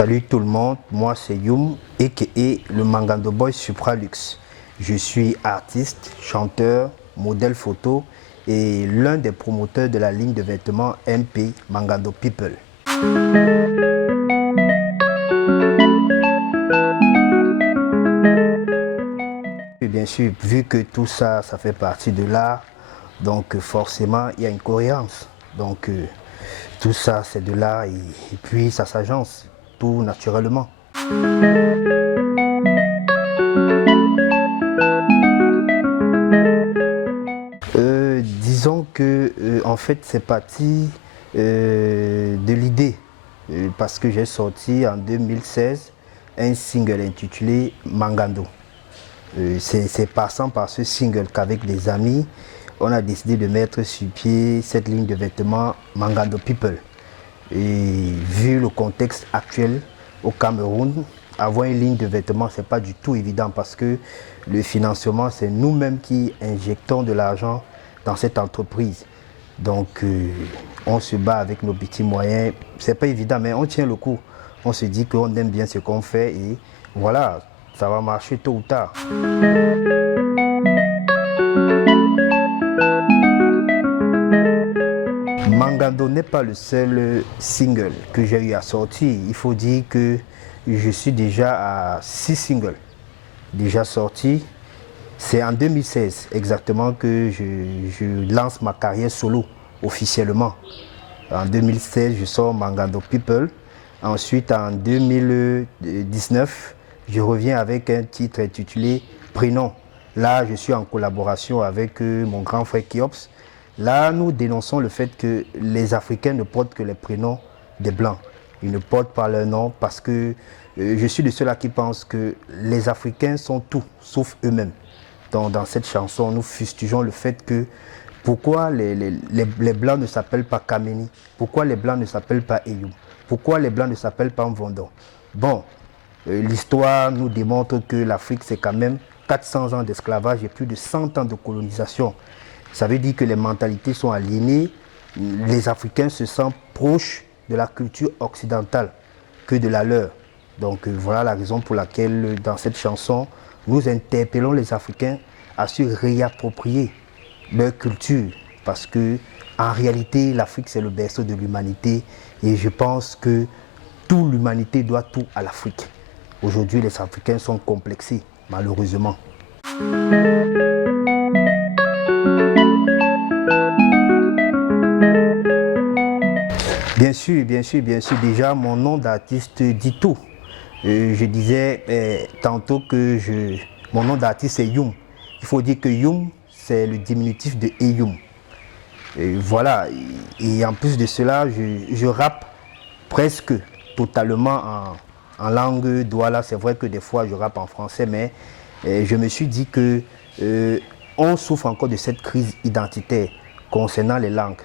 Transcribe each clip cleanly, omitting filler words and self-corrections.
Salut tout le monde, moi c'est Youm, aka le Mangando Boy Supralux. Je suis artiste, chanteur, modèle photo et l'un des promoteurs de la ligne de vêtements MP Mangando People. Et bien sûr, vu que tout ça, ça fait partie de l'art, donc forcément il y a une cohérence. Donc tout ça c'est de l'art et puis ça s'agence tout naturellement. Disons que en fait c'est parti de l'idée parce que j'ai sorti en 2016 un single intitulé Mangando. C'est passant par ce single qu'avec des amis on a décidé de mettre sur pied cette ligne de vêtements Mangando People. Et vu le contexte actuel au Cameroun, avoir une ligne de vêtements, c'est pas du tout évident parce que le financement, c'est nous-mêmes qui injectons de l'argent dans cette entreprise. Donc, on se bat avec nos petits moyens. C'est pas évident, mais on tient le coup. On se dit qu'on aime bien ce qu'on fait et voilà, ça va marcher tôt ou tard. Mangando n'est pas le seul single que j'ai eu à sortir. Il faut dire que je suis déjà à 6 singles déjà sortis. C'est en 2016 exactement que je lance ma carrière solo officiellement. En 2016, je sors Mangando People. Ensuite, en 2019, je reviens avec un titre intitulé Prénom. Là, je suis en collaboration avec mon grand frère Kiops. Là, nous dénonçons le fait que les Africains ne portent que les prénoms des Blancs. Ils ne portent pas leur nom parce que je suis de ceux-là qui pensent que les Africains sont tout, sauf eux-mêmes. Donc, dans cette chanson, nous fustigeons le fait que pourquoi les Blancs ne s'appellent pas Kameni? Pourquoi les Blancs ne s'appellent pas Eyou? Pourquoi les Blancs ne s'appellent pas Mvondon? Bon, l'histoire nous démontre que l'Afrique, c'est quand même 400 ans d'esclavage et plus de 100 ans de colonisation. Ça veut dire que les mentalités sont aliénées. Les Africains se sentent proches de la culture occidentale que de la leur. Donc voilà la raison pour laquelle dans cette chanson, nous interpellons les Africains à se réapproprier leur culture. Parce que en réalité, l'Afrique, c'est le berceau de l'humanité. Et je pense que toute l'humanité doit tout à l'Afrique. Aujourd'hui, les Africains sont complexés, malheureusement. Bien sûr, bien sûr, bien sûr. Déjà, mon nom d'artiste dit tout. Je disais tantôt que mon nom d'artiste est Youm. Il faut dire que Youm, c'est le diminutif de Eyoum. Voilà. Et en plus de cela, je rappe presque totalement en langue douala. C'est vrai que des fois, je rappe en français, mais je me suis dit que on souffre encore de cette crise identitaire concernant les langues.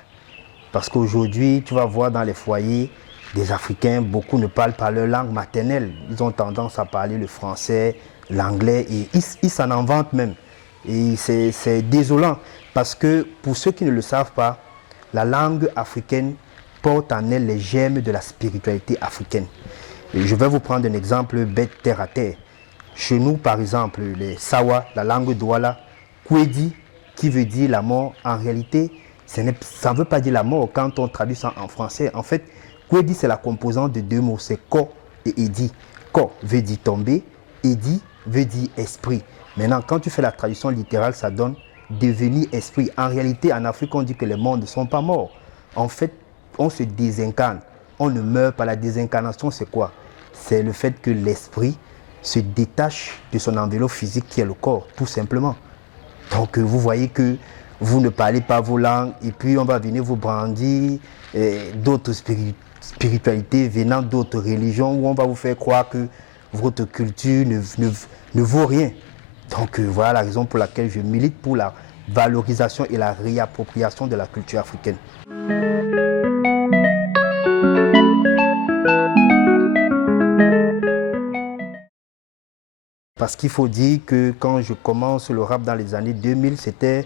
Parce qu'aujourd'hui, tu vas voir dans les foyers des Africains, beaucoup ne parlent pas leur langue maternelle. Ils ont tendance à parler le français, l'anglais et ils s'en inventent même. Et c'est désolant parce que pour ceux qui ne le savent pas, la langue africaine porte en elle les germes de la spiritualité africaine. Et je vais vous prendre un exemple bête terre à terre. Chez nous, par exemple, les Sawa, la langue douala, Kwedi, qui veut dire la mort, en réalité, ça ne veut pas dire la mort quand on traduit ça en français. En fait, Kwedi, c'est la composante de deux mots, c'est Ko et Edi. Ko veut dire tomber, Edi veut dire esprit. Maintenant, quand tu fais la traduction littérale, ça donne devenir esprit. En réalité, en Afrique, on dit que les morts ne sont pas morts. En fait, on se désincarne. On ne meurt pas. La désincarnation, c'est quoi? C'est le fait que l'esprit se détache de son enveloppe physique qui est le corps, tout simplement. Donc, vous voyez que vous ne parlez pas vos langues et puis on va venir vous brandir d'autres spiritualités venant d'autres religions où on va vous faire croire que votre culture ne vaut rien. Donc voilà la raison pour laquelle je milite pour la valorisation et la réappropriation de la culture africaine. Parce qu'il faut dire que quand je commence le rap dans les années 2000, c'était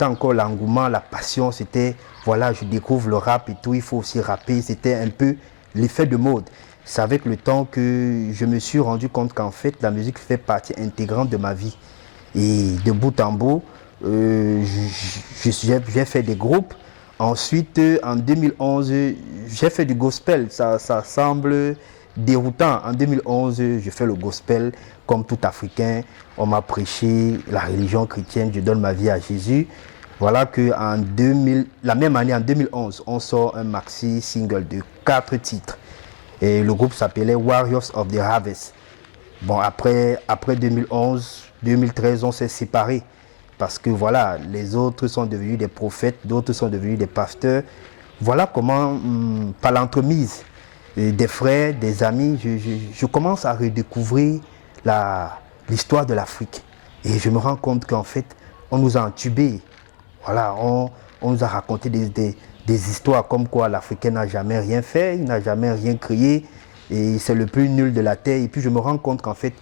encore l'engouement, la passion, c'était voilà, je découvre le rap et tout, il faut aussi rapper, c'était un peu l'effet de mode. C'est avec le temps que je me suis rendu compte qu'en fait, la musique fait partie intégrante de ma vie. Et de bout en bout, j'ai fait des groupes. Ensuite, en 2011, j'ai fait du gospel. Ça semble déroutant. En 2011, je fais le gospel comme tout Africain. On m'a prêché la religion chrétienne, je donne ma vie à Jésus. Voilà qu'en 2000, la même année, en 2011, on sort un maxi single de 4 titres. Et le groupe s'appelait Warriors of the Harvest. Bon, après 2011, 2013, on s'est séparés. Parce que voilà, les autres sont devenus des prophètes, d'autres sont devenus des pasteurs. Voilà comment, par l'entremise des frères, des amis, je commence à redécouvrir l'histoire de l'Afrique. Et je me rends compte qu'en fait, on nous a entubés. Voilà, on nous a raconté des histoires comme quoi l'Africain n'a jamais rien fait, il n'a jamais rien créé, et c'est le plus nul de la terre. Et puis je me rends compte qu'en fait,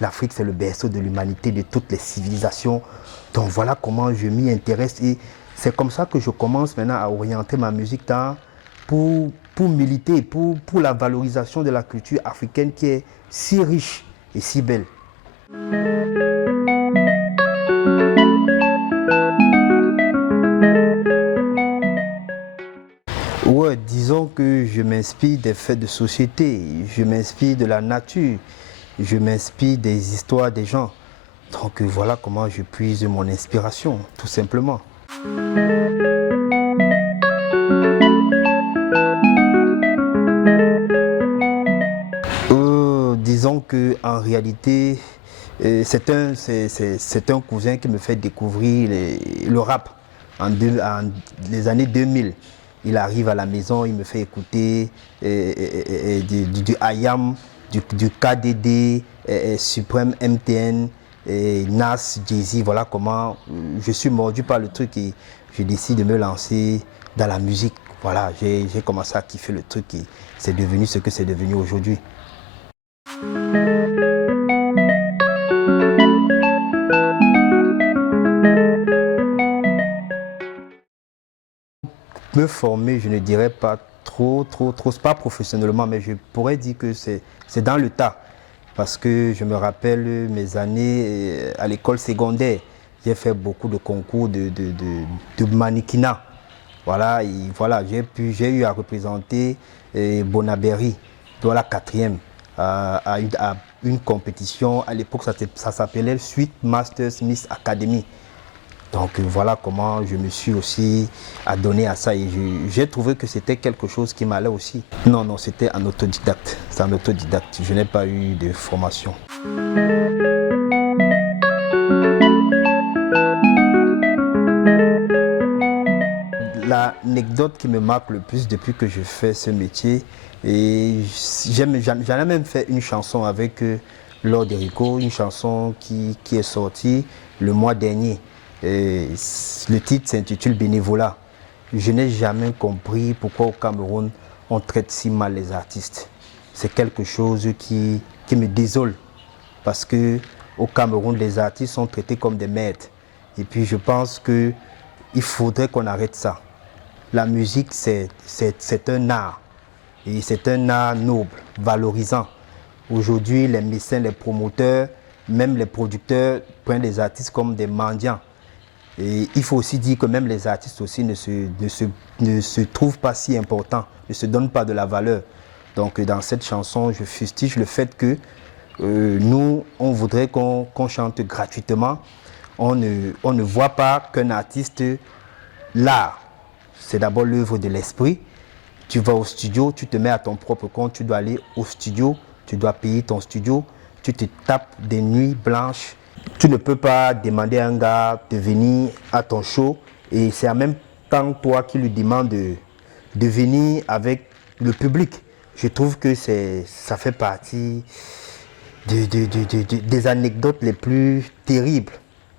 l'Afrique, c'est le berceau de l'humanité, de toutes les civilisations. Donc voilà comment je m'y intéresse. Et c'est comme ça que je commence maintenant à orienter ma musique pour militer, pour la valorisation de la culture africaine qui est si riche et si belle. Ouais, disons que je m'inspire des faits de société, je m'inspire de la nature, je m'inspire des histoires des gens. Donc voilà comment je puise mon inspiration, tout simplement. Disons que en réalité, c'est un cousin qui me fait découvrir le rap en les années 2000. Il arrive à la maison, il me fait écouter du IAM, du KDD, Supreme MTN, Nas, Jay-Z. Voilà comment je suis mordu par le truc et je décide de me lancer dans la musique. Voilà, j'ai commencé à kiffer le truc et c'est devenu ce que c'est devenu aujourd'hui. Me former, je ne dirais pas trop, c'est pas professionnellement, mais je pourrais dire que c'est dans le tas. Parce que je me rappelle mes années à l'école secondaire, j'ai fait beaucoup de concours de mannequinat. Voilà, et voilà, j'ai eu à représenter Bonaberry, dans la quatrième, à une compétition. À l'époque, ça s'appelait Suite Masters Miss Academy. Donc voilà comment je me suis aussi adonné à ça et j'ai trouvé que c'était quelque chose qui m'allait aussi. Non, non, c'était en autodidacte. C'est en autodidacte. Je n'ai pas eu de formation. L'anecdote qui me marque le plus depuis que je fais ce métier, et j'en ai même fait une chanson avec Lord Erico, une chanson qui est sortie le mois dernier. Et le titre s'intitule Bénévolat. Je n'ai jamais compris pourquoi au Cameroun on traite si mal les artistes. C'est quelque chose qui me désole parce que au Cameroun les artistes sont traités comme des merdes. Et puis je pense qu'il faudrait qu'on arrête ça. La musique c'est un art et c'est un art noble, valorisant. Aujourd'hui les mécènes, les promoteurs, même les producteurs prennent les artistes comme des mendiants. Et il faut aussi dire que même les artistes aussi ne se trouvent pas si importants, ne se donnent pas de la valeur. Donc dans cette chanson, je fustige le fait que nous, on voudrait qu'on chante gratuitement. On ne voit pas qu'un artiste, l'art, c'est d'abord l'œuvre de l'esprit. Tu vas au studio, tu te mets à ton propre compte, tu dois aller au studio, tu dois payer ton studio, tu te tapes des nuits blanches. Tu ne peux pas demander à un gars de venir à ton show et c'est en même temps toi qui lui demandes de venir avec le public. Je trouve que ça fait partie des anecdotes les plus terribles,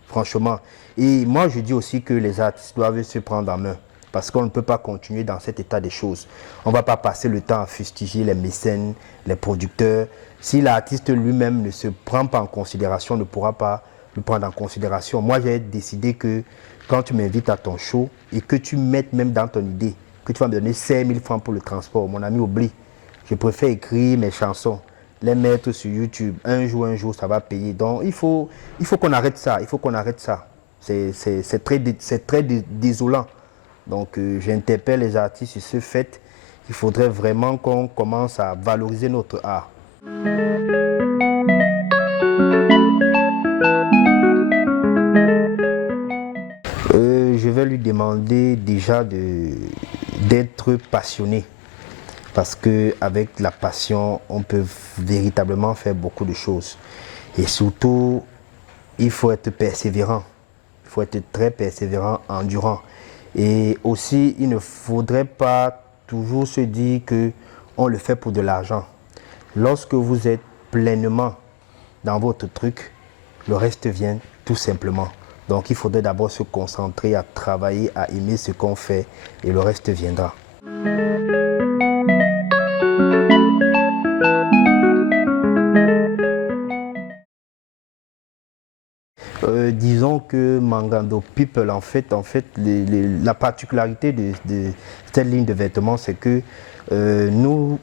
franchement. Et moi, je dis aussi que les artistes doivent se prendre en main parce qu'on ne peut pas continuer dans cet état des choses. On ne va pas passer le temps à fustiger les mécènes, les producteurs. Si l'artiste lui-même ne se prend pas en considération, ne pourra pas le prendre en considération. Moi, j'ai décidé que quand tu m'invites à ton show et que tu mettes même dans ton idée que tu vas me donner 5 000 francs pour le transport, mon ami, oublie. Je préfère écrire mes chansons, les mettre sur YouTube. Un jour, ça va payer. Donc, il faut qu'on arrête ça. Il faut qu'on arrête ça. C'est très désolant. Donc, j'interpelle les artistes sur ce fait. Il faudrait vraiment qu'on commence à valoriser notre art. Je vais lui demander déjà d'être passionné. Parce qu'avec la passion, on peut véritablement faire beaucoup de choses. Et surtout, il faut être persévérant. Il faut être très persévérant, endurant. Et aussi, il ne faudrait pas toujours se dire qu'on le fait pour de l'argent. Lorsque vous êtes pleinement dans votre truc, le reste vient tout simplement. Donc il faudrait d'abord se concentrer à travailler, à aimer ce qu'on fait et le reste viendra. Disons que Mangando People, en fait la particularité de cette ligne de vêtements, c'est que nous,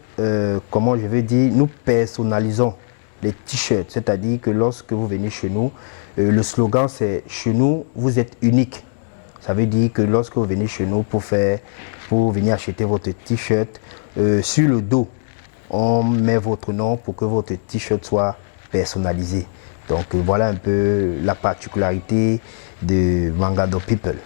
comment je vais dire, nous personnalisons les t-shirts. C'est-à-dire que lorsque vous venez chez nous, le slogan c'est « Chez nous, vous êtes unique ». Ça veut dire que lorsque vous venez chez nous pour venir acheter votre t-shirt, sur le dos, on met votre nom pour que votre t-shirt soit personnalisé. Donc voilà un peu la particularité de Mangando People.